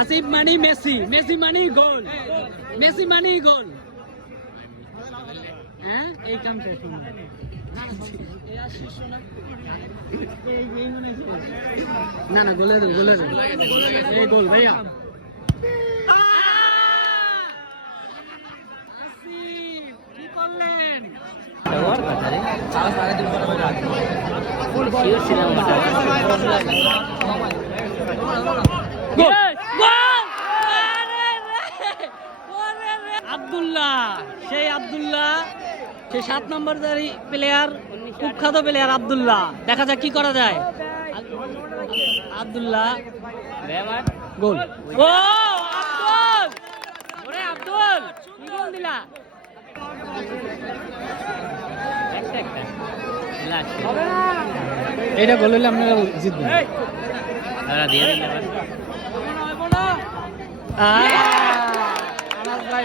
আসিফ মানি Messi, Messi মানি গোল, Messi মানি গোল। হ্যাঁ এই কামটা শুনুন। না না গোলে দেন, গোলে দেন, এই গোল ভাইয়া। কি করলেন? আব্দুল্লাহ, সেই আব্দুল্লাহ, সেই 7 নম্বরধারী প্লেয়ার, কুখ্যাত প্লেয়ার আব্দুল্লাহ। দেখা যাক কি করা যায়। আব্দুল্লাহ গোল। ও আব্দুল, ওরে আব্দুল কি গোল দিলা? এটা গোল হলে আপনারা জিতবেন।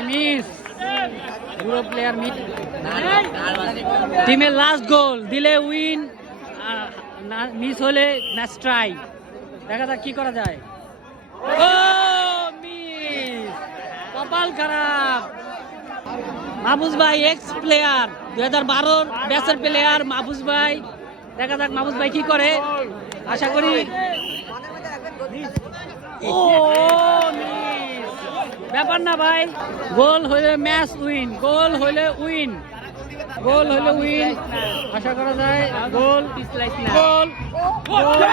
মিস, পুরো প্লেয়ার মিস। টিমের লাস্ট গোল দিলে উইন, মিস হলে ম্যাচ ট্রাই। দেখা যাক কি করা যায়। ও মিস, কপাল খারাপ। মাহফুজ ভাই এক্স প্লেয়ার, 2012 ব্যাচের প্লেয়ার মাহফুজ ভাই। দেখা যাক মাহফুজ ভাই কি করে, আশা করি। ও মিস, ব্যাপার না ভাই, গোল হইলে ম্যাচ উইন, গোল হইলে উইন, গোল হইলে উইন, আশা করা যায় গোল, গোল, গোল।